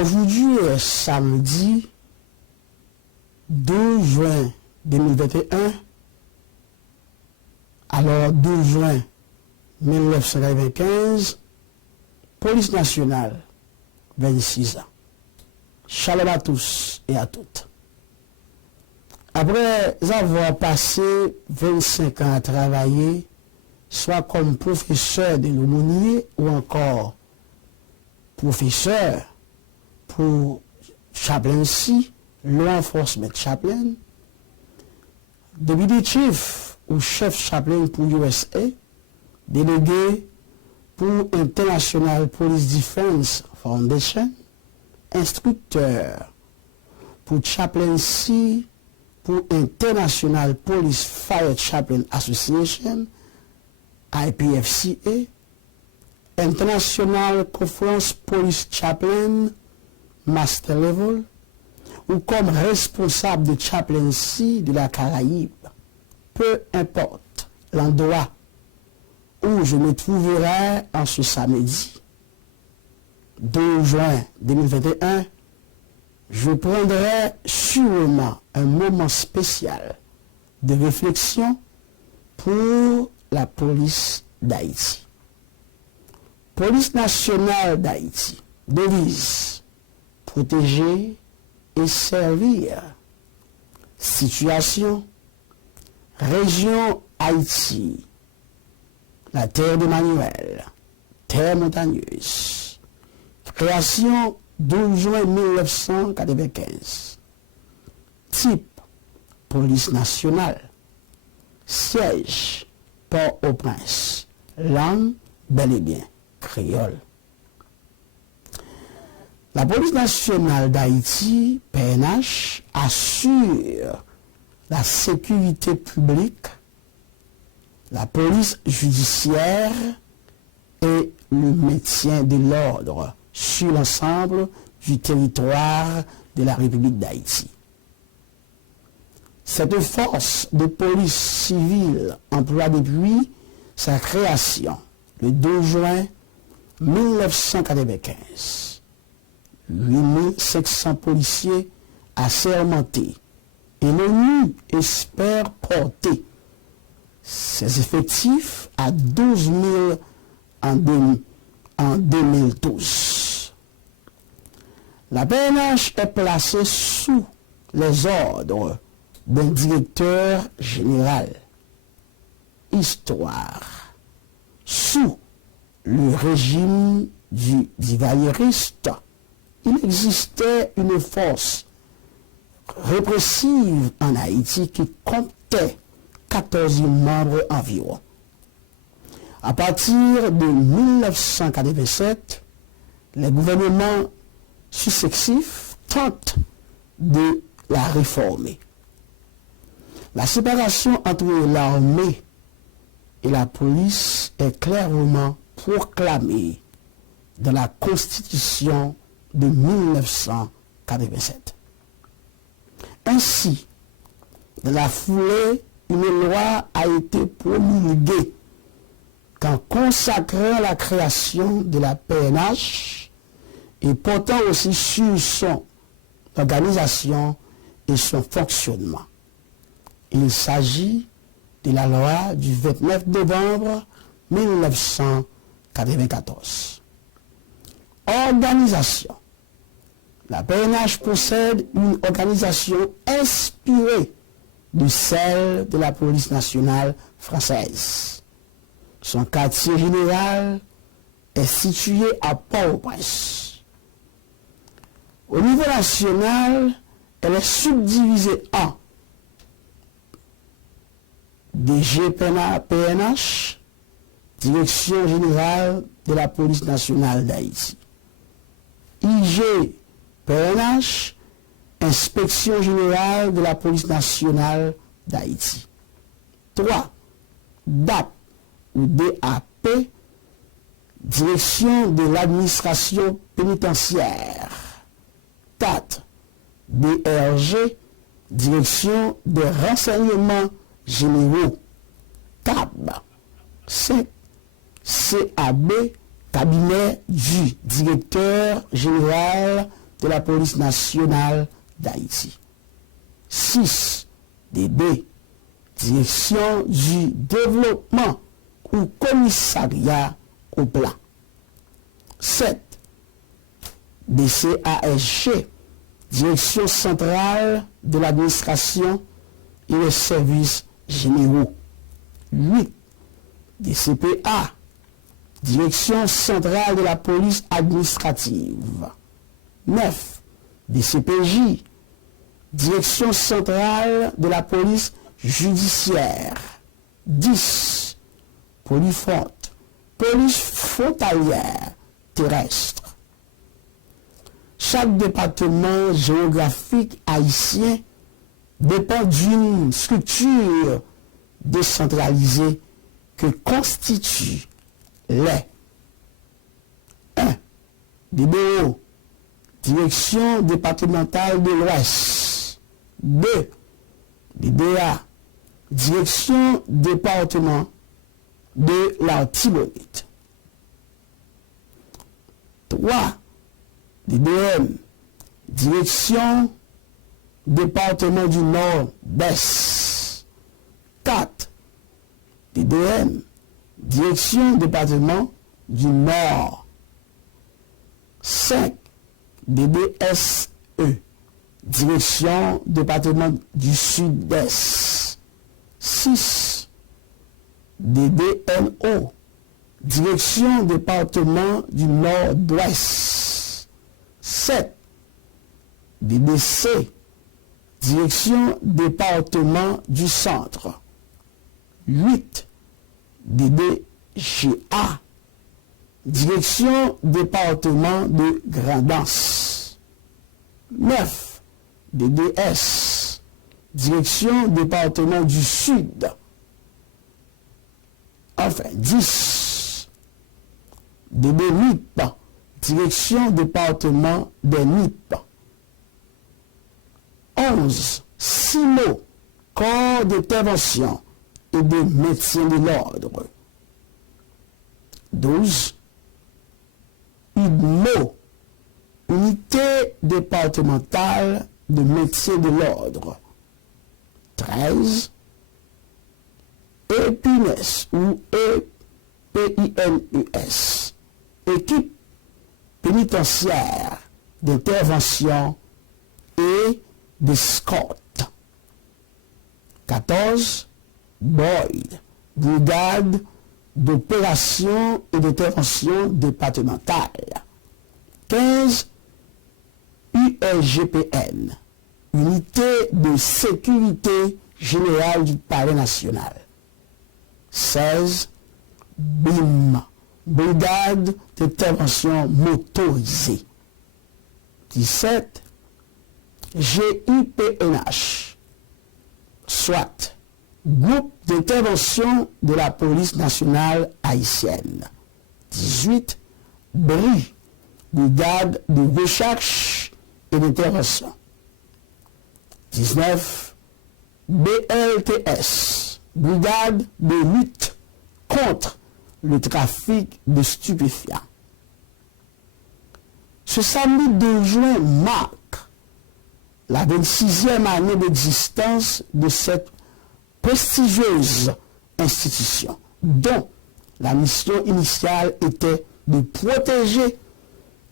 Aujourd'hui est samedi 2 juin 2021. Alors 2 juin 1995, Police nationale, 26 ans. Shalom à tous et à toutes. Après avoir passé 25 ans à travailler, soit comme professeur de l'aumônier ou encore professeur pour chaplaincy, law enforcement chaplain, deputy chief ou chef chaplain pour USA, délégué pour International Police Defense Foundation, instructeur pour chaplaincy pour International Police Fire Chaplain Association, IPFCA, International Conference Police Chaplain, Master Level, ou comme responsable de chaplaincy de la Caraïbe, peu importe l'endroit où je me trouverai en ce samedi 2 juin 2021, je prendrai sûrement un moment spécial de réflexion pour la police d'Haïti. Police nationale d'Haïti, devise protéger et servir. Situation, région Haïti, la terre d'Emmanuel, terre montagneuse. Création 12 juin 1995. Type, police nationale. Siège, Port-au-Prince. Langue, bel et bien, créole. La police nationale d'Haïti, PNH, assure la sécurité publique, la police judiciaire et le maintien de l'ordre sur l'ensemble du territoire de la République d'Haïti. Cette force de police civile emploie depuis sa création le 2 juin 1995. 8500 policiers assermentés et l'ONU espère porter ses effectifs à 12 000 en 2012. La PNH est placée sous les ordres d'un directeur général. Histoire. Sous le régime du divaillériste, il existait une force répressive en Haïti qui comptait 14 000 membres environ. À partir de 1987, les gouvernements successifs tentent de la réformer. La séparation entre l'armée et la police est clairement proclamée dans la Constitution de 1987. Ainsi, dans la foulée, une loi a été promulguée en consacrant la création de la PNH et portant aussi sur son organisation et son fonctionnement. Il s'agit de la loi du 29 novembre 1994. Organisation. La PNH possède une organisation inspirée de celle de la police nationale française. Son quartier général est situé à Port-au-Prince. Au niveau national, elle est subdivisée en DGPNH, Direction générale de la police nationale d'Haïti. IGPNH, Inspection générale de la police nationale d'Haïti. 3. DAP ou DAP, Direction de l'administration pénitentiaire. 4. DRG, Direction des renseignements généraux. CAB. 5. CAB, Cabinet du directeur général de la police nationale d'Haïti. 6. DB, direction du développement ou commissariat au plan. 7. DCASG, direction centrale de l'administration et les services généraux. 8. DCPA, direction centrale de la police administrative. 9. DCPJ, direction centrale de la police judiciaire. 10. Polifront, police frontalière terrestre. Chaque département géographique haïtien dépend d'une structure décentralisée que constituent les 1. DBO, Direction départementale de l'Ouest. 2. DDA, Direction département de l'Artibonite. 3. DDM, Direction département du Nord-Est. 4. DDM, Direction département du Nord. 5. DDSE, Direction département du Sud-Est. 6. DDNO, Direction département du Nord-Ouest. 7. DDC, Direction département du Centre. 8. DDGA, Direction département de Grandance. 9. DDS, Direction département du Sud. Enfin, 10. DDNIP, Direction département des NIP. 11. SIMO, Corps d'intervention et de maintien de l'ordre. 12. UDMO, Unité départementale de maintien de l'ordre. 13. EPINES ou EPINUS, Équipe pénitentiaire d'intervention et d'escorte. 14. BOID, Brigade d'opération et d'intervention départementale. 15. USGPN, Unité de sécurité générale du Palais national. 16. BIM, Brigade d'intervention motorisée. 17. GIPNH, soit Groupe d'intervention de la police nationale haïtienne. 18. BRI, Brigade de recherche et d'intervention. 19. BLTS, Brigade de lutte contre le trafic de stupéfiants. Ce samedi 2 juin marque la 26e année d'existence de cette prestigieuse institution, dont la mission initiale était de protéger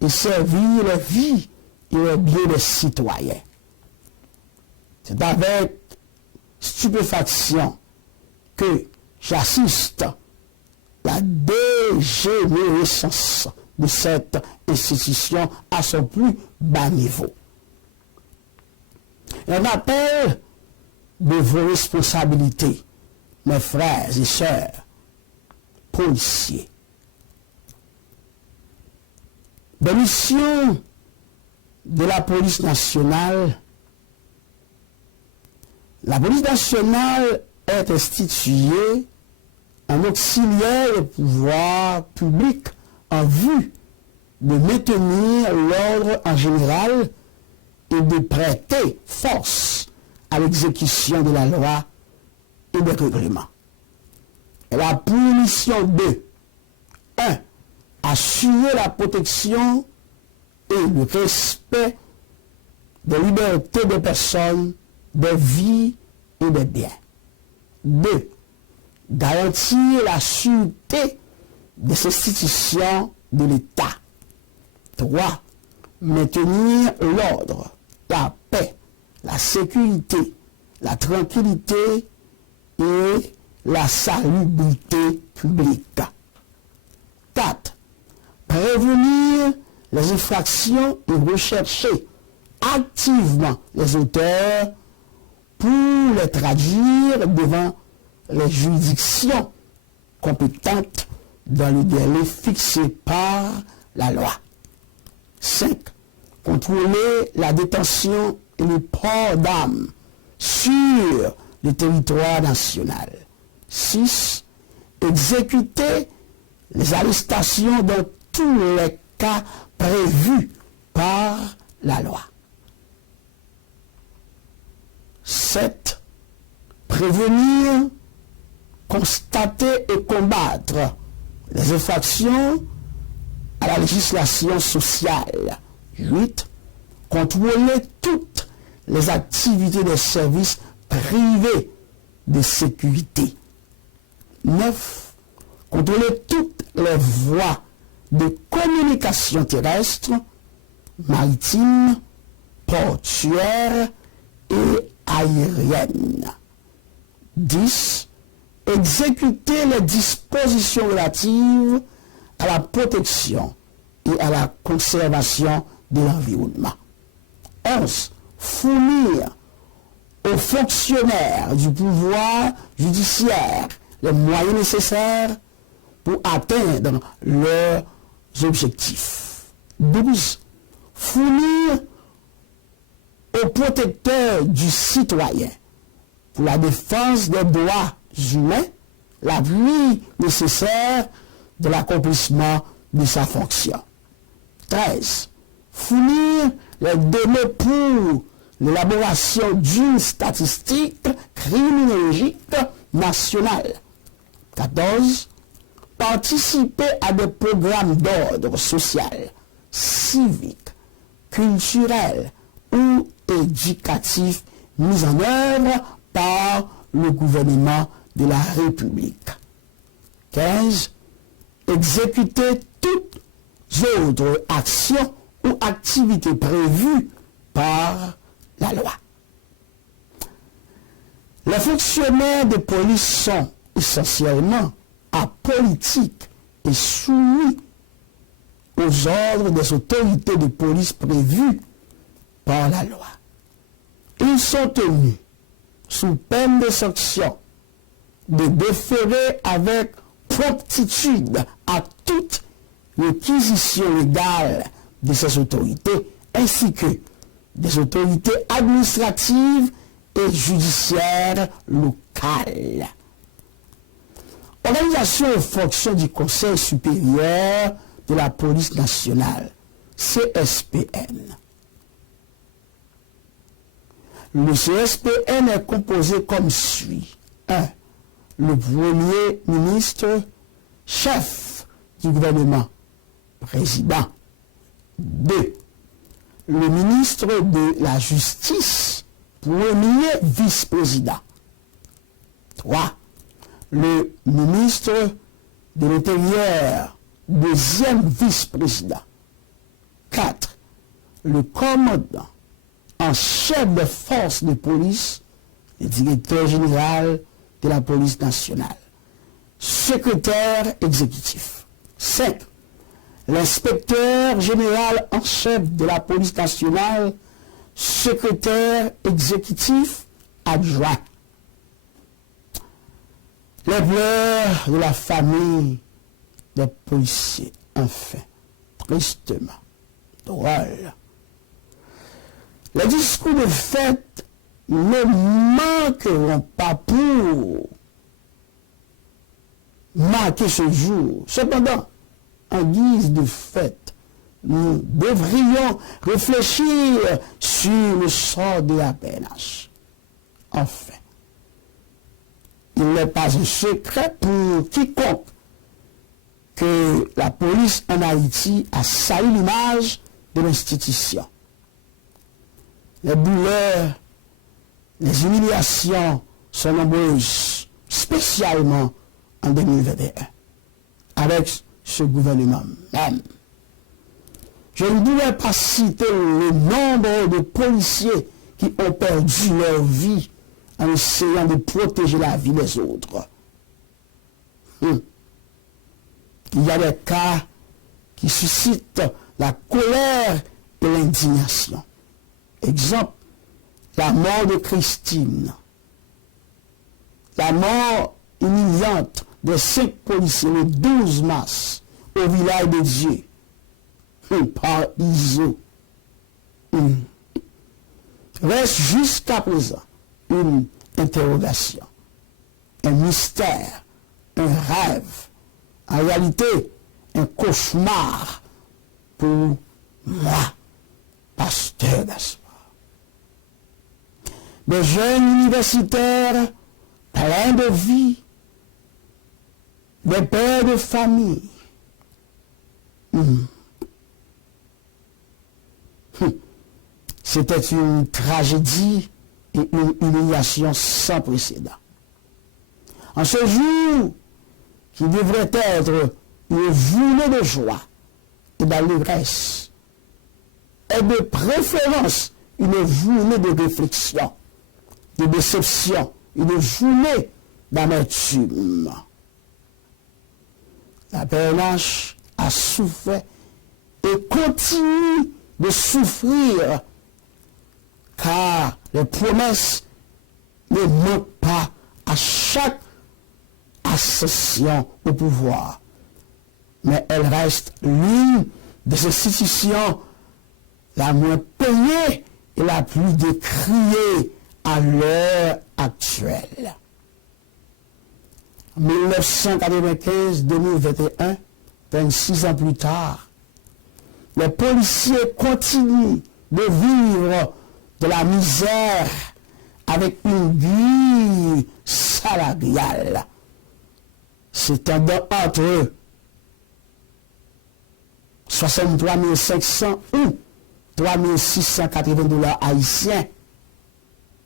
et servir les vies et les biens des citoyens. C'est avec stupéfaction que j'assiste la dégénérescence de cette institution à son plus bas niveau. Un appel de vos responsabilités, mes frères et sœurs, policiers. Des missions de la police nationale. La police nationale est instituée en auxiliaire du pouvoir public en vue de maintenir l'ordre en général et de prêter force à l'exécution de la loi et des règlements. Elle a pour mission de 1. Assurer la protection et le respect des libertés des personnes, des vies et des biens. 2. Garantir la sûreté des institutions de l'État. 3. Maintenir l'ordre, la paix, la sécurité, la tranquillité et la salubrité publique. 4. Prévenir les infractions et rechercher activement les auteurs pour les traduire devant les juridictions compétentes dans le délai fixé par la loi. 5. Contrôler la détention et le port d'armes sur le territoire national. 6. Exécuter les arrestations dans tous les cas prévus par la loi. 7. Prévenir, constater et combattre les infractions à la législation sociale. 8. Contrôler toutes les activités des services privés de sécurité. 9. Contrôler toutes les voies de communication terrestre, maritime, portuaire et aérienne. 10. Exécuter les dispositions relatives à la protection et à la conservation de l'environnement. 11. Fournir aux fonctionnaires du pouvoir judiciaire les moyens nécessaires pour atteindre leurs objectifs. 12. Fournir aux protecteurs du citoyen pour la défense des droits humains l'appui nécessaire de l'accomplissement de sa fonction. 13. Fournir les données pour l'élaboration d'une statistique criminologique nationale. 14. Participer à des programmes d'ordre social, civique, culturel ou éducatif mis en œuvre par le gouvernement de la République. 15. Exécuter toutes autres actions ou activités prévues par la loi. Les fonctionnaires de police sont essentiellement apolitiques et soumis aux ordres des autorités de police prévues par la loi. Ils sont tenus, sous peine de sanction, de déférer avec promptitude à toute réquisition légale de ces autorités, ainsi que des autorités administratives et judiciaires locales. Organisation et fonction du Conseil supérieur de la police nationale, CSPN. Le CSPN est composé comme suit. 1. Le Premier ministre, chef du gouvernement, président. 2. Le ministre de la Justice, premier vice-président. 3. Le ministre de l'Intérieur, deuxième vice-président. 4. Le commandant en chef des forces de police, le directeur général de la police nationale. Secrétaire exécutif. 5. L'inspecteur général en chef de la police nationale, secrétaire exécutif adjoint. Les pleurs de la famille des policiers, enfin, tristement, drôle. Les discours de fête ne manqueront pas pour marquer ce jour. Cependant, en guise de fête, nous devrions réfléchir sur le sort de la PNH. Enfin, il n'est pas un secret pour quiconque que la police en Haïti a sali l'image de l'institution. Les douleurs, les humiliations sont nombreuses, spécialement en 2021, avec ce gouvernement même. Je ne pourrais pas citer le nombre de policiers qui ont perdu leur vie en essayant de protéger la vie des autres. Il y a des cas qui suscitent la colère et l'indignation. Exemple, la mort de Christine, la mort humiliante de 5 policiers le 12 mars au village de Dieu par ISO. Reste jusqu'à présent une interrogation, un mystère, un rêve, en réalité un cauchemar pour moi, pasteur Gaspard. Des jeunes universitaires pleins de vie, des pères de famille. C'était une tragédie et une humiliation sans précédent. En ce jour qui devrait être une journée de joie et d'allégresse, et de préférence une journée de réflexion, de déception, une journée d'amertume. La PNH a souffert et continue de souffrir car les promesses ne manquent pas à chaque accession au pouvoir. Mais elle reste l'une des institutions la moins payée et la plus décriée à l'heure actuelle. 1995-2021, 26 ans plus tard, les policiers continuent de vivre de la misère avec une grille salariale s'étendant entre 63 500 ou 3 680 $ haïtiens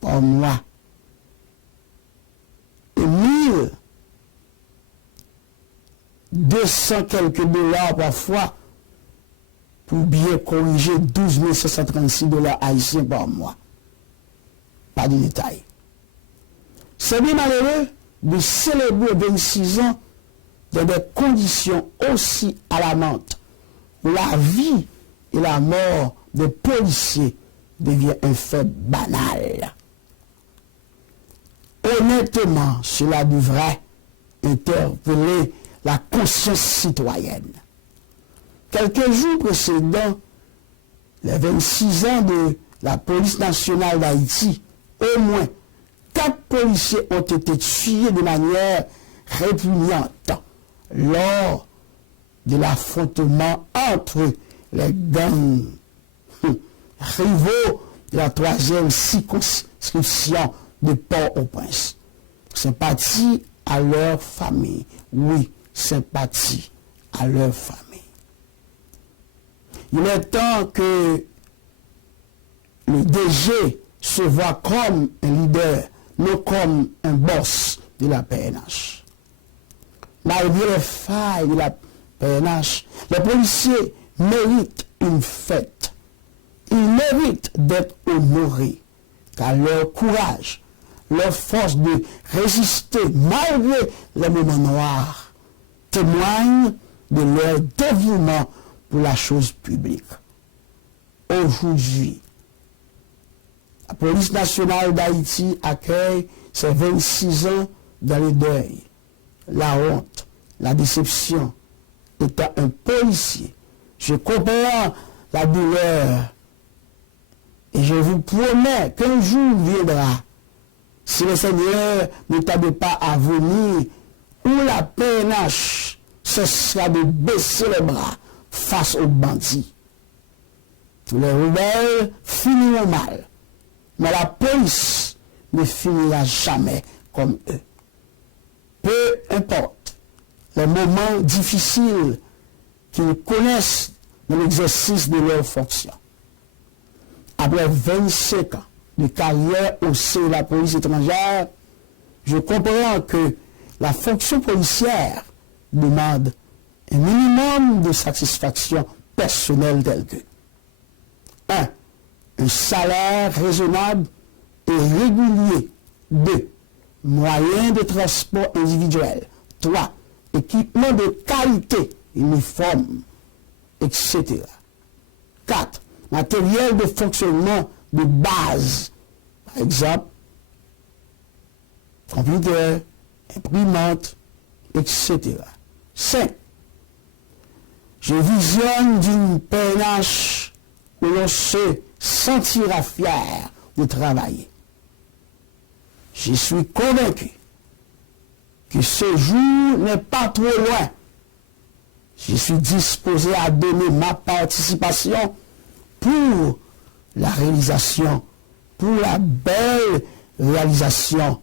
par mois et 1200 quelques dollars parfois pour bien corriger 12 736 $ haïtiens par mois. Pas de détail. C'est bien malheureux de célébrer 26 ans dans des conditions aussi alarmantes où la vie et la mort des policiers devient un fait banal. Honnêtement, cela devrait interpeller la conscience citoyenne. Quelques jours précédents, les 26 ans de la police nationale d'Haïti, au moins 4 policiers ont été tués de manière répugnante lors de l'affrontement entre les gangs rivaux de la 3e circonscription de Port-au-Prince. Sympathie à leur famille. Oui, sympathie à leur famille. Il est temps que le DG se voit comme un leader, non comme un boss de la PNH. Malgré les failles de la PNH, les policiers méritent une fête. Ils méritent d'être honorés, car leur courage, leur force de résister malgré les moments noirs témoignent de leur dévouement pour la chose publique. Aujourd'hui, la police nationale d'Haïti accueille ses 26 ans dans le deuil, la honte, la déception. Étant un policier, je comprends la douleur et je vous promets qu'un jour viendra, si le Seigneur ne tarde pas à venir, où la PNH cessera de baisser les bras face aux bandits. Tous les rebelles finiront mal, mais la police ne finira jamais comme eux. Peu importe les moments difficiles qu'ils connaissent dans l'exercice de leurs fonctions. Après 25 ans de carrière au sein de la police étrangère, je comprends que la fonction policière demande un minimum de satisfaction personnelle tel que 1. Un salaire raisonnable et régulier. 2. Moyens de transport individuel. 3. Équipement de qualité, uniforme, etc. 4. Matériel de fonctionnement de base. Par exemple, computer, imprimante, etc. 5. Je visionne d'une PNH où l'on se sentira fier de travailler. Je suis convaincu que ce jour n'est pas trop loin. Je suis disposé à donner ma participation pour la réalisation, pour la belle réalisation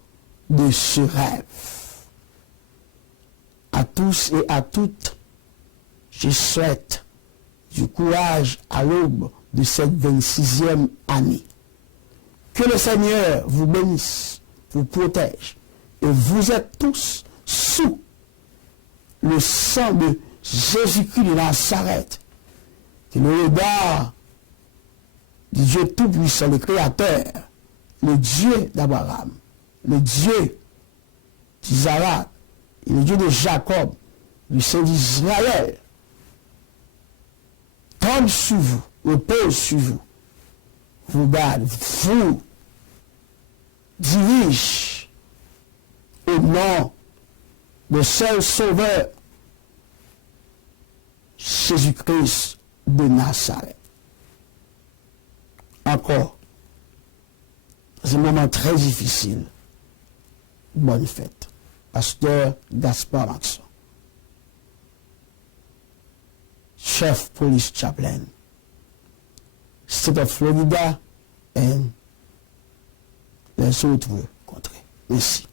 de ce rêve. À tous et à toutes, je souhaite du courage à l'aube de cette 26e année. Que le Seigneur vous bénisse, vous protège, et vous êtes tous sous le sang de Jésus-Christ de Nazareth. Que le regard du Dieu Tout-Puissant, le Créateur, le Dieu d'Abraham, le Dieu d'Isaac, et le Dieu de Jacob, le Saint d'Israël, tombe sur vous, repose sur vous, vous garde, vous dirige au nom de seul Sauveur, Jésus-Christ de Nazareth. Encore, c'est un moment très difficile. Bonne fête. Pasteur Gaspard Maxon, chef police chaplain, State of Florida, et les autres contrées. Merci.